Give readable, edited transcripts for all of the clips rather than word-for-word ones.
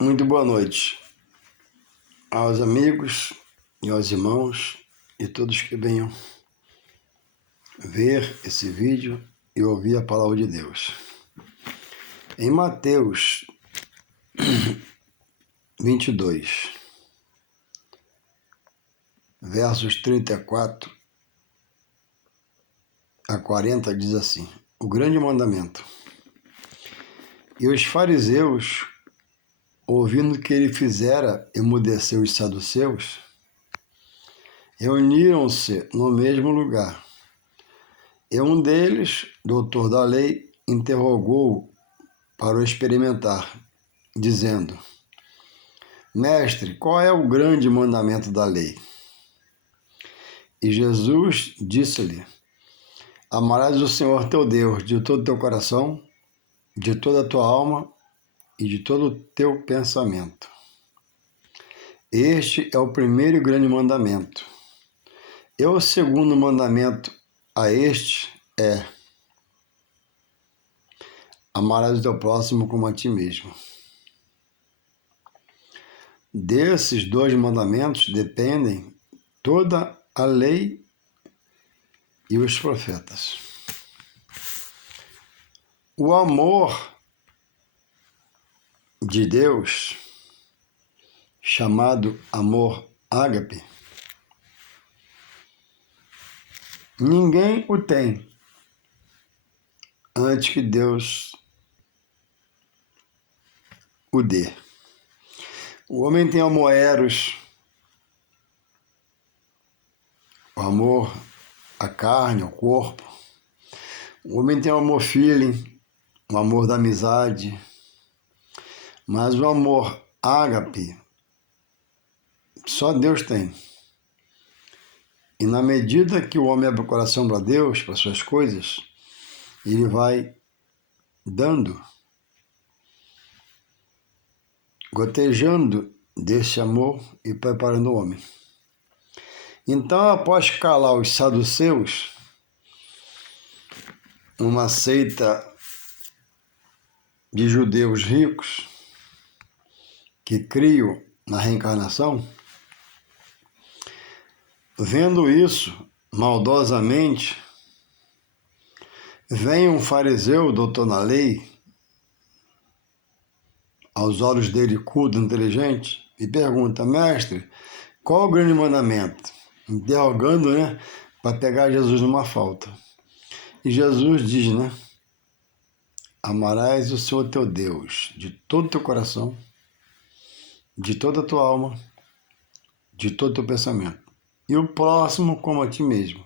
Muito boa noite aos amigos e aos irmãos e todos que venham ver esse vídeo e ouvir a palavra de Deus. Em Mateus 22, versos 34 a 40, diz assim: o grande mandamento. E os fariseus, ouvindo que ele fizera emudecer os saduceus, reuniram-se no mesmo lugar. E um deles, doutor da lei, interrogou-o para o experimentar, dizendo: Mestre, qual é o grande mandamento da lei? E Jesus disse-lhe: Amarás o Senhor teu Deus de todo o teu coração, de toda a tua alma e de todo o teu pensamento. Este é o primeiro e grande mandamento. E o segundo mandamento a este é: amarás o teu próximo como a ti mesmo. Desses dois mandamentos dependem toda a lei e os profetas. O amor de Deus, chamado amor ágape, ninguém o tem antes que Deus o dê. O homem tem amor eros, o amor à carne, ao corpo. O homem tem o amor feeling, o amor da amizade. Mas o amor ágape, só Deus tem. E na medida que o homem abre o coração para Deus, para suas coisas, ele vai dando, gotejando desse amor e preparando o homem. Então, após calar os saduceus, uma seita de judeus ricos que criam na reencarnação, vendo isso maldosamente, vem um fariseu, doutor na lei, aos olhos dele culto, inteligente, e pergunta: Mestre, qual o grande mandamento? Interrogando, para pegar Jesus numa falta. E Jesus diz, amarás o Senhor teu Deus de todo o teu coração, de toda a tua alma, de todo o teu pensamento, e o próximo como a ti mesmo.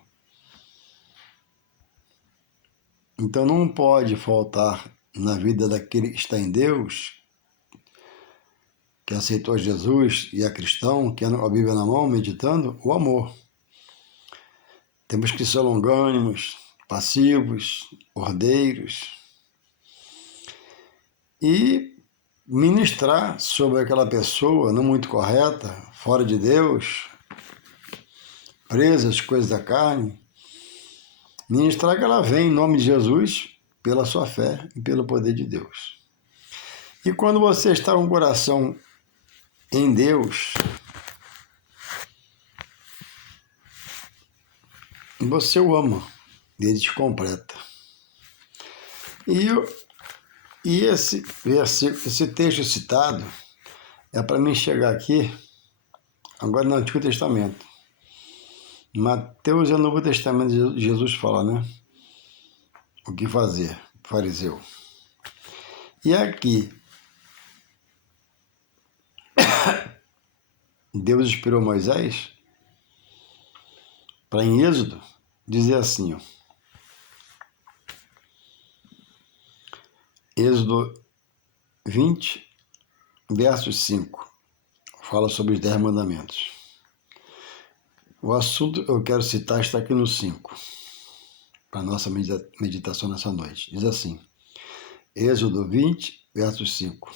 Então não pode faltar na vida daquele que está em Deus, que aceitou Jesus e é cristão, que anda com a Bíblia na mão, meditando, o amor. Temos que ser longânimos, passivos, ordeiros, e ministrar sobre aquela pessoa não muito correta, fora de Deus, presa às coisas da carne, ministrar que ela vem em nome de Jesus, pela sua fé e pelo poder de Deus. E quando você está com o coração em Deus, você o ama, ele te completa. E esse versículo, esse texto citado, é para mim chegar aqui, agora no Antigo Testamento. Mateus é o Novo Testamento, Jesus fala, o que fazer, fariseu. E aqui, Deus inspirou Moisés para, em Êxodo, dizer assim, Êxodo 20, verso 5, fala sobre os 10 mandamentos. O assunto que eu quero citar está aqui no 5, para a nossa meditação nessa noite. Diz assim, Êxodo 20, verso 5.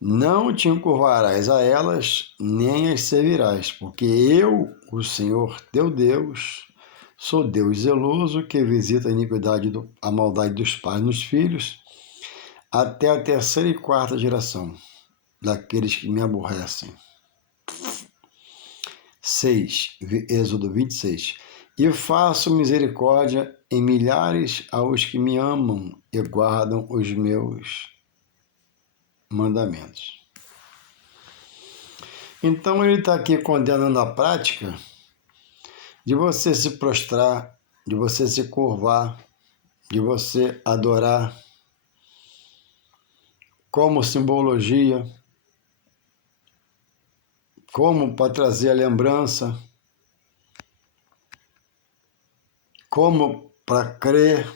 Não te encurvarás a elas, nem as servirás, porque eu, o Senhor teu Deus, sou Deus zeloso, que visita a iniquidade, a maldade dos pais nos filhos, até a terceira e quarta geração daqueles que me aborrecem. 6, Êxodo 26. E faço misericórdia em milhares aos que me amam e guardam os meus mandamentos. Então ele está aqui condenando a prática de você se prostrar, de você se curvar, de você adorar como simbologia, como para trazer a lembrança, como para crer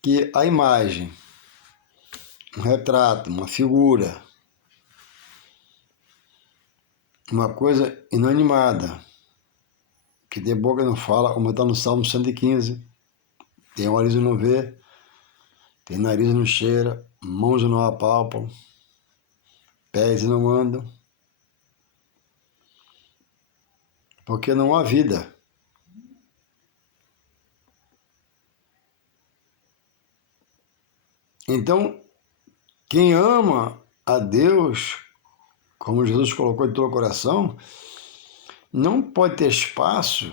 que a imagem, um retrato, uma figura, uma coisa inanimada, que de boca não fala, como está no Salmo 115, tem olhos e não vê, tem nariz e não cheira, mãos e não apalpam, pés e não andam, porque não há vida. Então, quem ama a Deus, como Jesus colocou em todo o coração, não pode ter espaço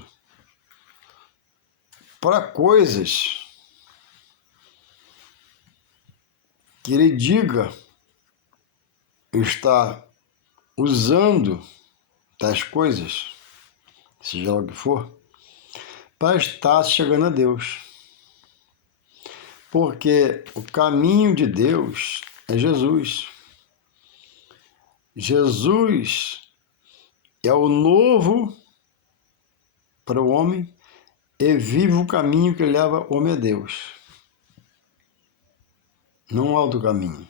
para coisas que ele diga estar usando tais coisas, seja lá o que for, para estar chegando a Deus. Porque o caminho de Deus é Jesus. Jesus é o novo para o homem e vive o caminho que leva o homem a Deus. Não há outro caminho.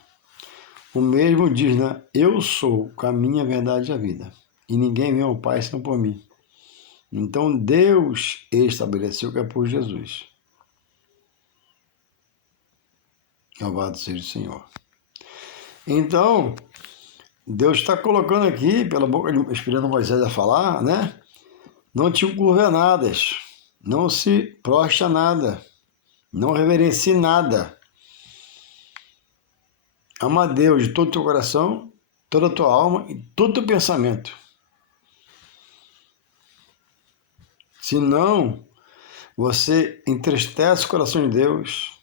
O mesmo diz, né? Eu sou o caminho, a verdade e a vida. E ninguém vem ao Pai senão por mim. Então Deus estabeleceu que é por Jesus. Louvado seja o Senhor. Então, Deus está colocando aqui, pela boca de esperando Moisés a falar, né? Não te curve a nada, não se proste a nada, não reverencie nada. Ama a Deus de todo o teu coração, toda a tua alma e todo o teu pensamento. Senão, você entristece o coração de Deus,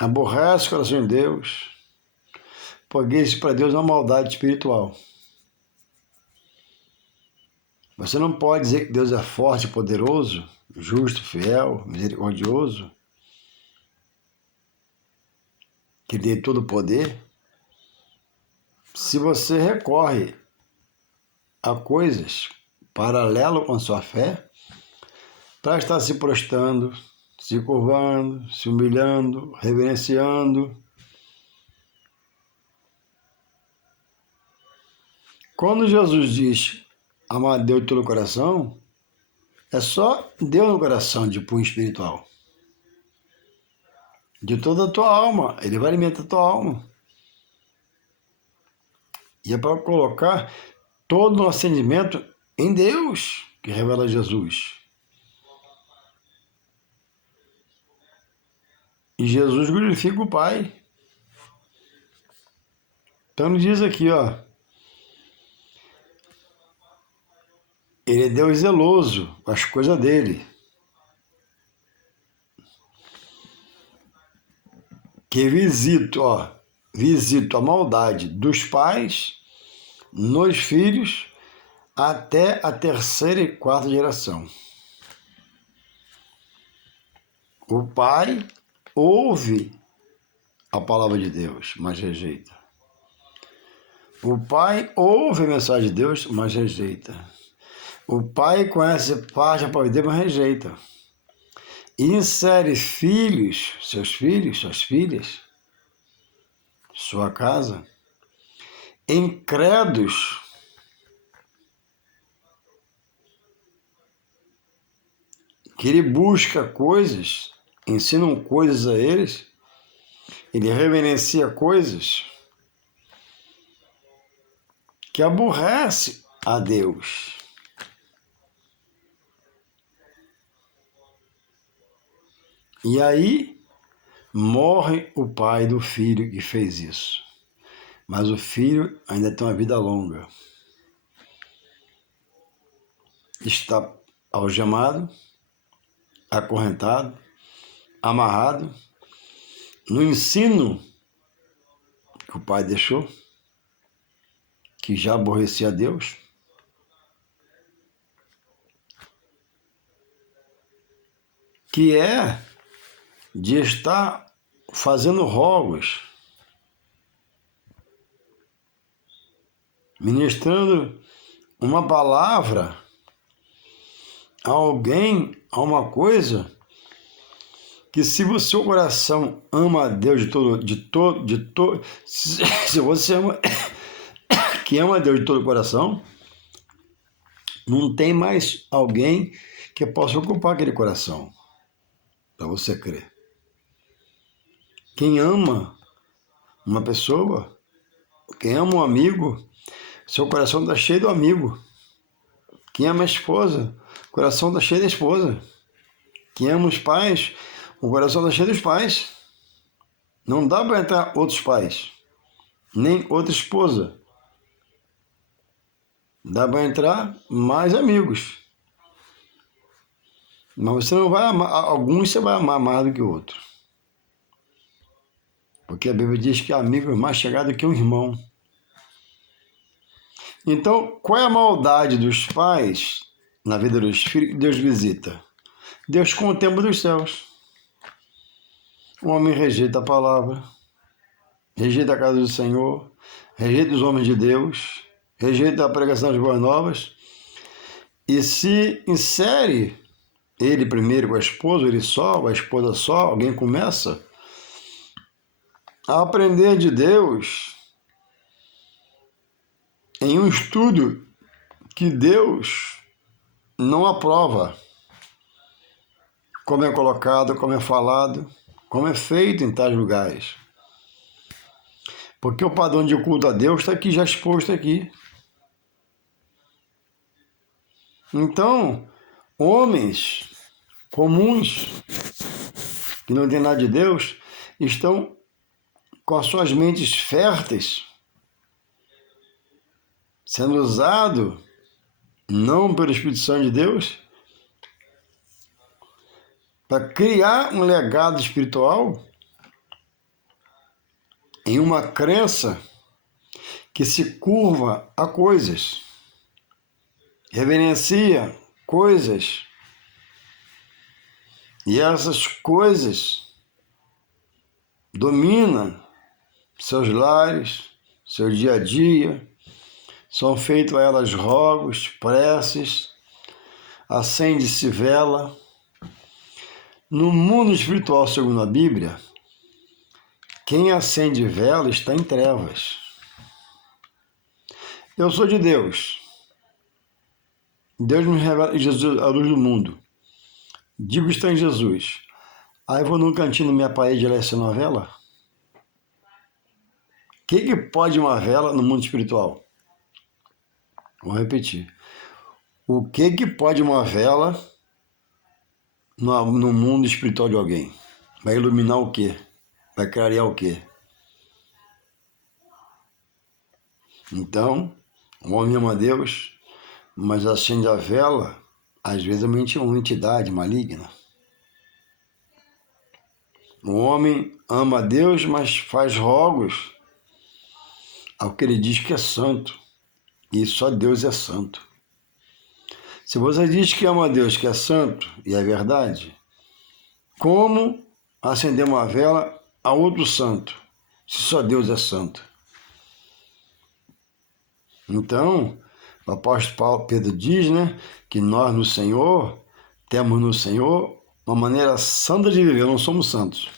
aborrece o coração de Deus, porque isso para Deus é uma maldade espiritual. Você não pode dizer que Deus é forte, poderoso, justo, fiel, misericordioso, que dê todo o poder, se você recorre a coisas paralelo com a sua fé, para estar se prostrando, se curvando, se humilhando, reverenciando. Quando Jesus diz amar a Deus de todo o coração, é só Deus no coração de punho espiritual. De toda a tua alma, ele vai alimentar a tua alma. E é para colocar todo o nosso entendimento em Deus, que revela Jesus. E Jesus glorifica o Pai. Então ele diz aqui, ó, ele é Deus zeloso com as coisas dele. Que visito a maldade dos pais nos filhos até a terceira e quarta geração. O pai ouve a palavra de Deus, mas rejeita. O pai ouve a mensagem de Deus, mas rejeita. O pai conhece parte da palavra de Deus, mas rejeita. E insere filhos, seus filhos, suas filhas, sua casa, em credos que ele busca coisas, ensinam coisas a eles, ele reverencia coisas que aborrece a Deus. E aí, Morre o pai do filho que fez isso, mas o filho ainda tem uma vida longa. Está algemado, acorrentado, amarrado, no ensino que o pai deixou, que já aborrecia a Deus, que é de estar fazendo rogos, ministrando uma palavra a alguém, a uma coisa, que se o seu coração ama a Deus se você ama, que ama a Deus de todo o coração, não tem mais alguém que possa ocupar aquele coração, para você crer. Quem ama uma pessoa, quem ama um amigo, seu coração está cheio do amigo. Quem ama a esposa, o coração está cheio da esposa. Quem ama os pais, o coração está cheio dos pais. Não dá para entrar outros pais, nem outra esposa. Dá para entrar mais amigos. Mas você não vai amar, alguns você vai amar mais do que o outro. Porque a Bíblia diz que amigo é mais chegado que um irmão. Então, qual é a maldade dos pais na vida dos filhos que Deus visita? Deus contempla dos céus. O homem rejeita a palavra, rejeita a casa do Senhor, rejeita os homens de Deus, rejeita a pregação das boas novas e se insere, ele primeiro com a esposa, ele só, a esposa só, alguém começa a aprender de Deus em um estudo que Deus não aprova, como é colocado, como é falado, como é feito em tais lugares. Porque o padrão de culto a Deus está aqui, já exposto aqui. Então, homens comuns, que não têm nada de Deus, estão com as suas mentes férteis, sendo usado não pelo Espírito Santo de Deus, para criar um legado espiritual em uma crença que se curva a coisas, reverencia coisas, e essas coisas dominam seus lares, seu dia a dia, são feitos a elas rogos, preces, acende-se vela. No mundo espiritual, segundo a Bíblia, quem acende vela está em trevas. Eu sou de Deus. Deus me revela Jesus, a luz do mundo. Digo está em Jesus. Aí vou num cantinho na minha parede e acendo uma vela? O que pode uma vela no mundo espiritual? Vou repetir. O que pode uma vela no mundo espiritual de alguém? Vai iluminar o quê? Vai clarear o quê? Então, o homem ama a Deus, mas acende a vela, às vezes é uma entidade maligna. O homem ama a Deus, mas faz rogos ao que ele diz que é santo. E só Deus é santo. Se você diz que ama a Deus, que é santo, e é verdade, como acender uma vela a outro santo, se só Deus é santo? Então, o apóstolo Pedro diz, né, que nós no Senhor, temos no Senhor uma maneira santa de viver, não somos santos.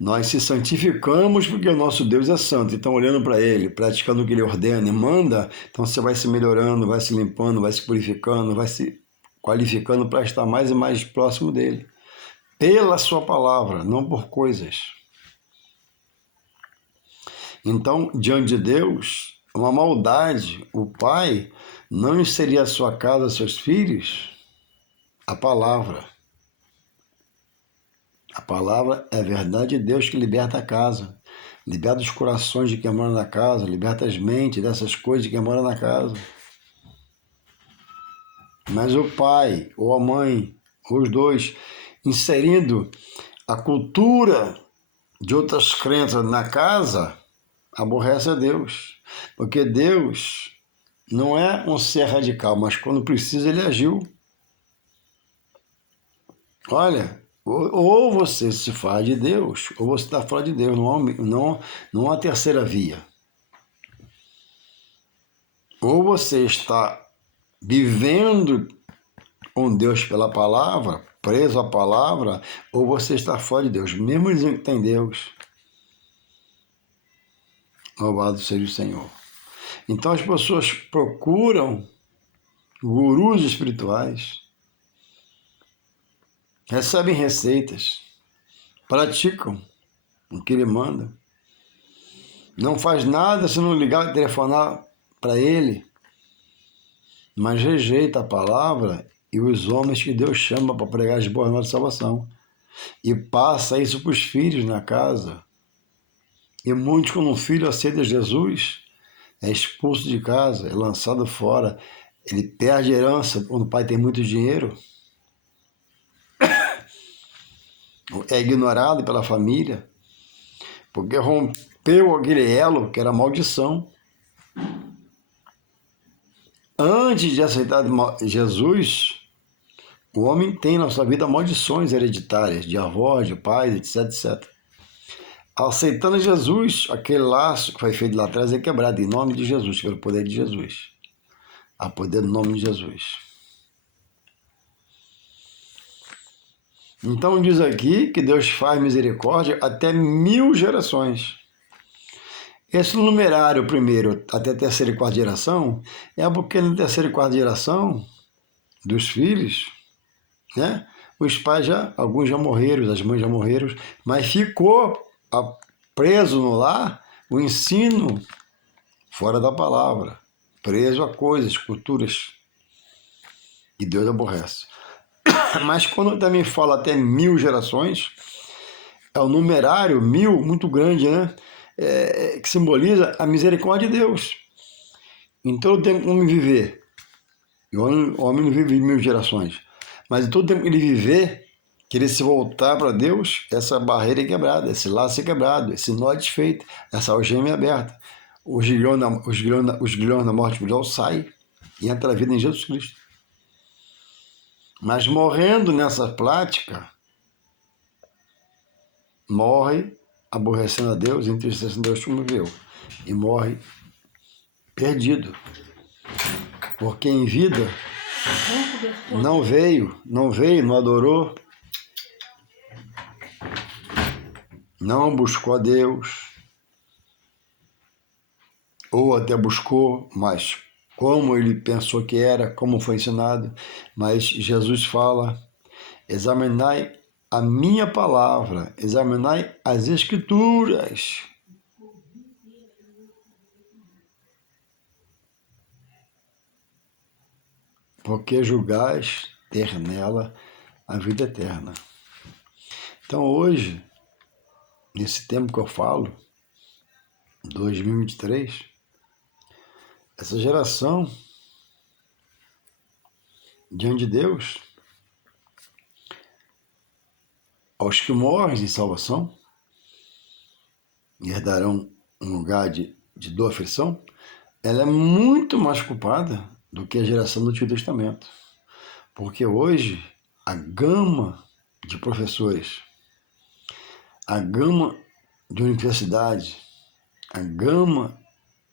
Nós se santificamos porque o nosso Deus é santo. Então, olhando para Ele, praticando o que Ele ordena e manda, então você vai se melhorando, vai se limpando, vai se purificando, vai se qualificando para estar mais e mais próximo dEle. Pela sua palavra, não por coisas. Então, diante de Deus, uma maldade. O pai não inserir a sua casa, seus filhos, a palavra. A palavra é a verdade de Deus que liberta a casa. Liberta os corações de quem mora na casa, liberta as mentes dessas coisas de quem mora na casa. Mas o pai ou a mãe, os dois, inserindo a cultura de outras crenças na casa, aborrece a Deus. Porque Deus não é um ser radical, mas quando precisa ele agiu. Olha, ou você se faz de Deus, ou você está fora de Deus. Não há terceira via. Ou você está vivendo com Deus pela palavra, preso à palavra, ou você está fora de Deus, mesmo dizendo que tem Deus. Louvado seja o Senhor. Então as pessoas procuram gurus espirituais, recebem receitas, praticam o que ele manda, não faz nada se não ligar e telefonar para ele, mas rejeita a palavra e os homens que Deus chama para pregar as boas novas de salvação. E passa isso para os filhos na casa. E muitos, quando um filho aceita Jesus, é expulso de casa, é lançado fora. Ele perde a herança quando o pai tem muito dinheiro. É ignorado pela família, porque rompeu aquele elo que era maldição. Antes de aceitar Jesus, o homem tem na sua vida maldições hereditárias, de avós, de pais, etc, etc. Aceitando Jesus, aquele laço que foi feito lá atrás é quebrado, em nome de Jesus, pelo poder de Jesus. Há poder no nome de Jesus. Então diz aqui que Deus faz misericórdia até 1000 gerações. Esse numerário primeiro até a terceira e quarta geração é porque na terceira e quarta geração dos filhos, né, os pais alguns já morreram, as mães já morreram, mas ficou preso no lar o ensino fora da palavra, preso a coisas, culturas, e Deus aborrece. Mas quando também fala até 1000 gerações, é um numerário 1000 muito grande, né? Que simboliza a misericórdia de Deus. Em todo tempo que o homem viver, e o homem não vive 1000 gerações, mas em todo tempo que ele viver, que ele se voltar para Deus, essa barreira é quebrada, esse laço é quebrado, esse nó é desfeito, essa algema é aberta. Os grilhões da morte espiritual saem e entra a vida em Jesus Cristo. Mas morrendo nessa prática, morre aborrecendo a Deus, entristecendo a Deus como viu, e morre perdido. Porque em vida não veio, não adorou, não buscou a Deus, ou até buscou, mas como ele pensou que era, como foi ensinado. Mas Jesus fala: examinai a minha palavra, examinai as Escrituras. Porque julgais ter nela a vida eterna. Então hoje, nesse tempo que eu falo, 2023, essa geração, diante de Deus, aos que morrem de salvação, e herdarão um lugar de dor e aflição, ela é muito mais culpada do que a geração do Antigo Testamento. Porque hoje, a gama de professores, a gama de universidades, a gama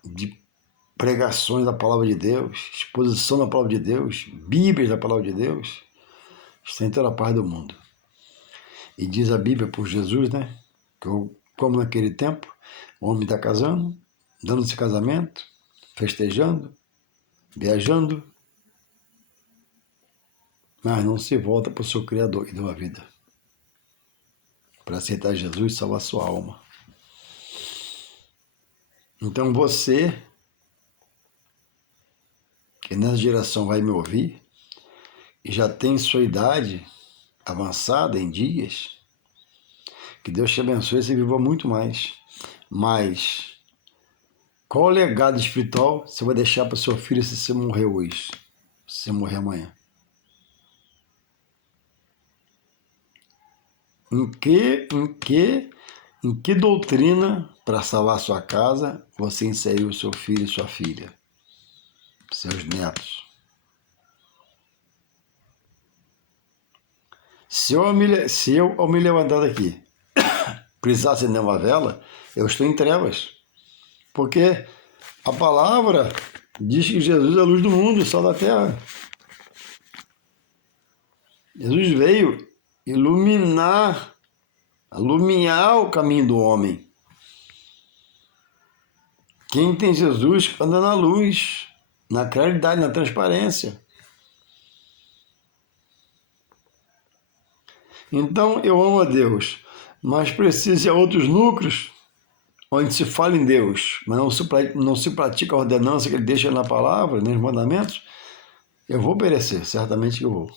de pregações da Palavra de Deus, exposição da Palavra de Deus, Bíblias da Palavra de Deus, está em toda a parte do mundo. E diz a Bíblia por Jesus, né, que como naquele tempo, o homem está casando, dando-se casamento, festejando, viajando, mas não se volta para o seu Criador e deu a vida para aceitar Jesus e salvar sua alma. Então você, que nessa geração vai me ouvir, e já tem sua idade avançada em dias, Que Deus te abençoe e você viva muito mais. Mas qual o legado espiritual você vai deixar para o seu filho se você morrer hoje? Se você morrer amanhã? Em que doutrina para salvar sua casa você inseriu seu filho e sua filha? Seus netos? Se eu, ao me levantar daqui, precisar acender uma vela, eu estou em trevas. Porque a palavra diz que Jesus é a luz do mundo, o sal da terra. Jesus veio iluminar o caminho do homem. Quem tem Jesus anda na luz, na claridade, na transparência. Então eu amo a Deus, mas preciso de outros núcleos onde se fala em Deus, mas não se pratica a ordenança que ele deixa na palavra, nos mandamentos, eu vou perecer, certamente que eu vou.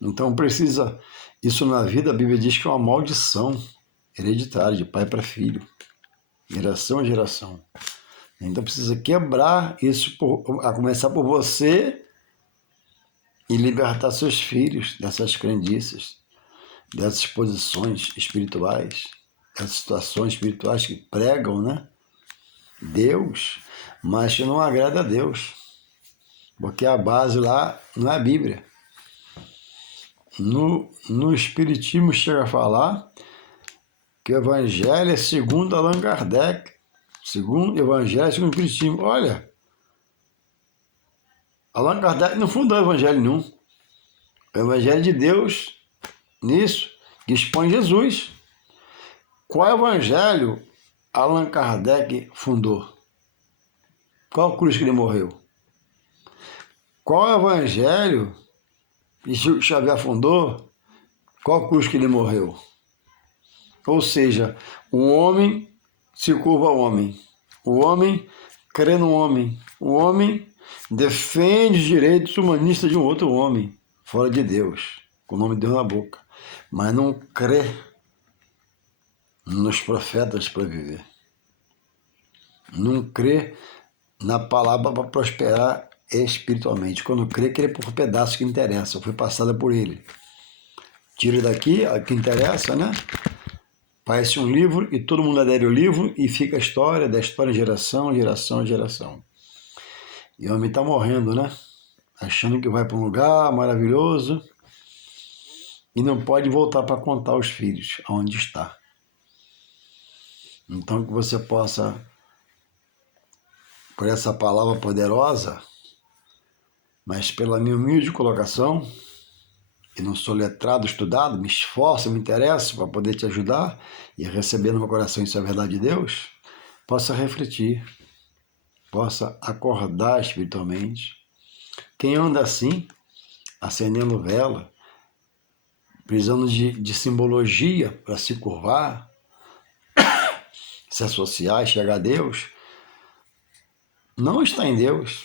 Então precisa, isso na vida, a Bíblia diz que é uma maldição hereditária, de pai para filho, geração a geração. Então precisa quebrar isso, a começar por você, e libertar seus filhos dessas crendices, dessas posições espirituais, dessas situações espirituais que pregam, né? Deus, mas que não agrada a Deus. Porque a base lá não é a Bíblia. No Espiritismo chega a falar que o Evangelho é segundo Allan Kardec. Segundo o Evangelho, segundo o Espiritismo. Olha, Allan Kardec não fundou o Evangelho nenhum. O Evangelho de Deus, nisso, que expõe Jesus. Qual Evangelho Allan Kardec fundou? Qual cruz que ele morreu? Qual Evangelho que Chico Xavier fundou? Qual cruz que ele morreu? Ou seja, o homem se curva ao homem. O homem crê no homem. O homem defende os direitos humanistas de um outro homem, fora de Deus, com o nome de Deus na boca. Mas não crê nos profetas para viver. Não crê na palavra para prosperar espiritualmente. Quando crê por pedaços que interessam, foi passada por ele. Tira daqui a que interessa, né? Parece um livro e todo mundo adere ao livro e fica a história, da história geração, geração, geração. E o homem está morrendo, né? Achando que vai para um lugar maravilhoso e não pode voltar para contar aos filhos aonde está. Então que você possa, por essa palavra poderosa, mas pela minha humilde colocação, e não sou letrado, estudado, me esforço, me interesso para poder te ajudar e receber no meu coração isso é a verdade de Deus, possa refletir, possa acordar espiritualmente. Quem anda assim, acendendo vela, precisando de simbologia para se curvar, se associar, chegar a Deus, não está em Deus.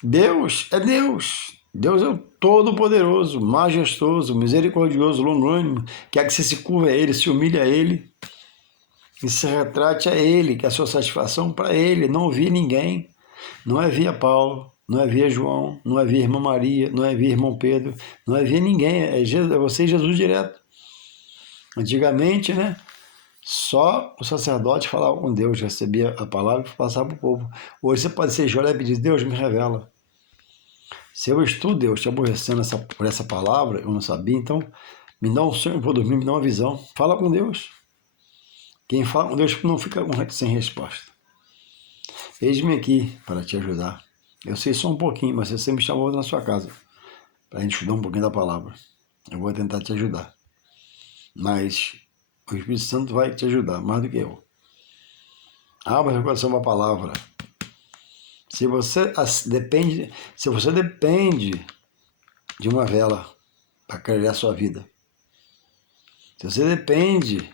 Deus é Deus. Deus é o Todo-Poderoso, majestoso, misericordioso, longânimo, quer que você se curva a Ele, se humilhe a Ele e se retrate a Ele, que é a sua satisfação para Ele, não ouvir ninguém. Não é via Paulo, não é via João, não é via irmã Maria, não é via irmão Pedro, não é via ninguém, é você e Jesus direto. Antigamente, né? Só o sacerdote falava com Deus, recebia a palavra e passava para o povo. Hoje você pode ser Jolé e pedir, Deus me revela. Se eu estudo Deus te aborrecendo por essa palavra, eu não sabia, então me dá um sonho, eu vou dormir, me dá uma visão. Fala com Deus. Quem fala com Deus não fica sem resposta. Eis-me aqui para te ajudar. Eu sei só um pouquinho, mas você sempre me chamou na sua casa para a gente estudar um pouquinho da palavra. Eu vou tentar te ajudar. Mas o Espírito Santo vai te ajudar, mais do que eu. Abra seu coração para a palavra. Se você depende de uma vela para carregar a sua vida, se você depende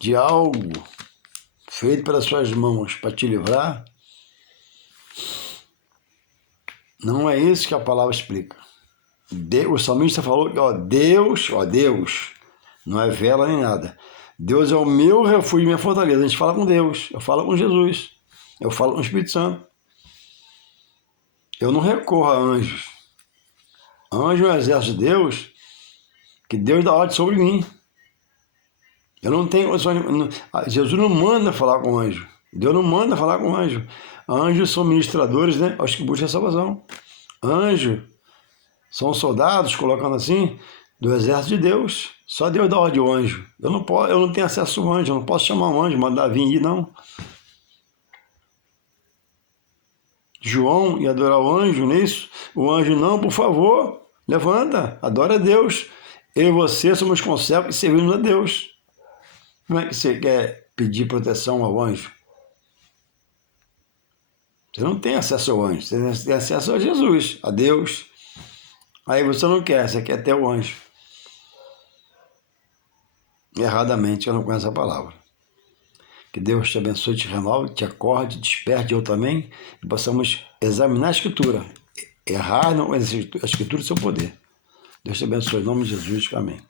de algo feito pelas suas mãos para te livrar, não é isso que a palavra explica. O salmista falou que, Deus, não é vela nem nada. Deus é o meu refúgio e minha fortaleza. A gente fala com Deus, eu falo com Jesus, eu falo com o Espírito Santo. Eu não recorro a anjos. Anjo é o exército de Deus, que Deus dá ordem sobre mim. Eu não tenho condições. Jesus não manda falar com anjo. Deus não manda falar com anjo. Anjos são ministradores, né? Aos que buscam a salvação. Anjo são soldados, colocando assim, do exército de Deus. Só Deus dá ordem ao anjo. Eu não tenho acesso ao anjo, eu não posso chamar um anjo, mandar vir ir, não. João ia adorar o anjo nisso. O anjo, não, por favor, levanta, adora a Deus. Eu e você somos conservos e servimos a Deus. Como é que você quer pedir proteção ao anjo? Você não tem acesso ao anjo, você tem acesso a Jesus, a Deus. Aí você não quer, você quer ter o anjo. Erradamente, eu não conheço a palavra. Que Deus te abençoe, te renove, te acorde, desperte eu também, e possamos examinar a Escritura. Errar não conhecer a Escritura e seu poder. Deus te abençoe, em nome de Jesus, amém.